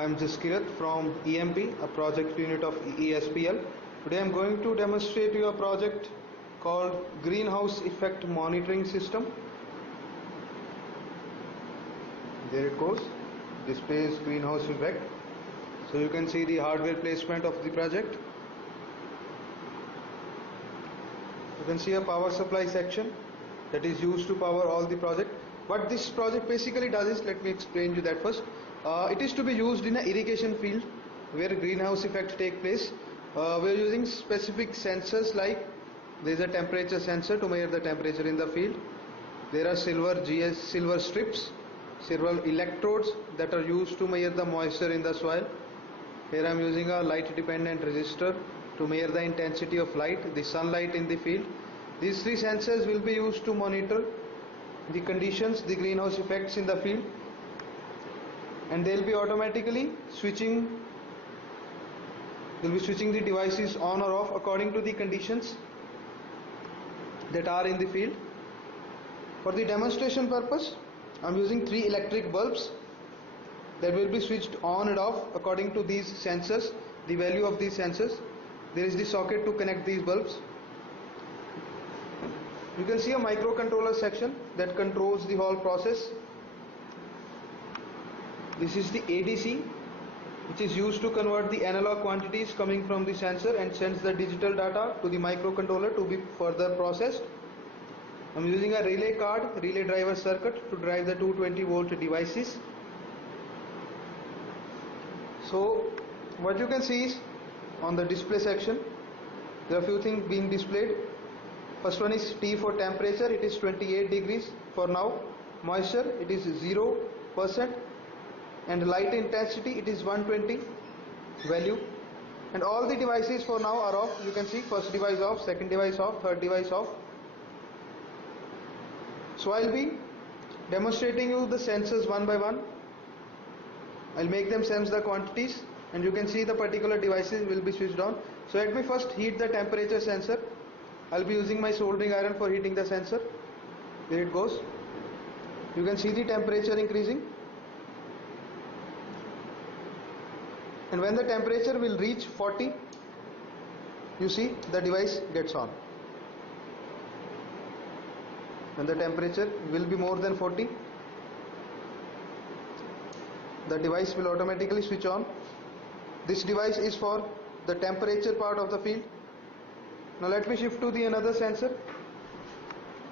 I am Jaskirat from EMP, a project unit of ESPL. Today I am going to demonstrate you a project called Greenhouse Effect Monitoring System. There it goes, displays greenhouse effect. So you can see the hardware placement of the project. You can see a power supply section that is used to power all the project. What this project basically does is, let me explain you that first. It is to be used in an irrigation field where greenhouse effect take place. We are using specific sensors, like there is a temperature sensor to measure the temperature in the field. There are silver strips, silver electrodes that are used to measure the moisture in the soil. Here I am using a light dependent resistor to measure the intensity of light, the sunlight in the field. These three sensors will be used to monitor the conditions, the greenhouse effects in the field, and they will be automatically switching the devices on or off according to the conditions that are in the field. For the demonstration purpose, I am using 3 electric bulbs that will be switched on and off according to these sensors, the value of these sensors. There is the socket to connect these bulbs. You can see a microcontroller section that controls the whole process. This is the ADC, which is used to convert the analog quantities coming from the sensor and sends the digital data to the microcontroller to be further processed. I am using a relay card, relay driver circuit to drive the 220 volt devices. So what you can see is, on the display section, there are a few things being displayed. First one is T for temperature, it is 28 degrees for now. Moisture, it is 0%, and light intensity, it is 120 value. And all the devices for now are off. You can see first device off, second device off, third device off. So I will be demonstrating you the sensors one by one. I will make them sense the quantities, and you can see the particular devices will be switched on. So let me first heat the temperature sensor. I will be using my soldering iron for heating the sensor. There it goes. You can see the temperature increasing, and when the temperature will reach 40, you see the device gets on. When the temperature will be more than 40, the device will automatically switch on. This device is for the temperature part of the field. Now let me shift to the another sensor,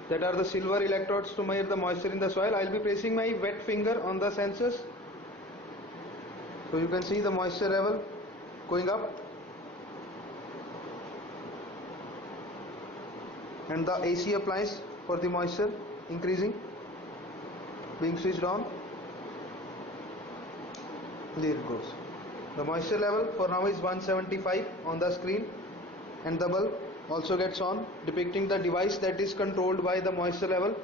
that are the silver electrodes to measure the moisture in the soil. I will be placing my wet finger on the sensors. So you can see the moisture level going up, and the AC appliance for the moisture increasing, being switched on. There it goes. The moisture level for now is 175 on the screen, and the bulb also gets on, depicting the device that is controlled by the moisture level.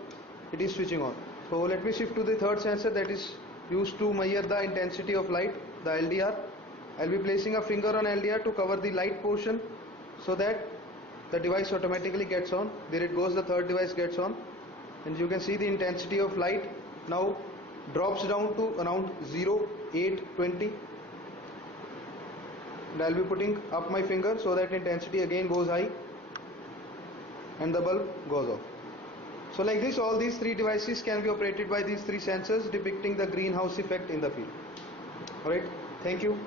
It is switching on. So let me shift to the third sensor that is used to measure the intensity of light, the LDR. I will be placing a finger on LDR to cover the light portion so that the device automatically gets on. There it goes, the third device gets on, and you can see the intensity of light now drops down to around 0.820, and I will be putting up my finger so that intensity again goes high and the bulb goes off. So like this, all these 3 devices can be operated by these 3 sensors depicting the greenhouse effect in the field. Alright, thank you.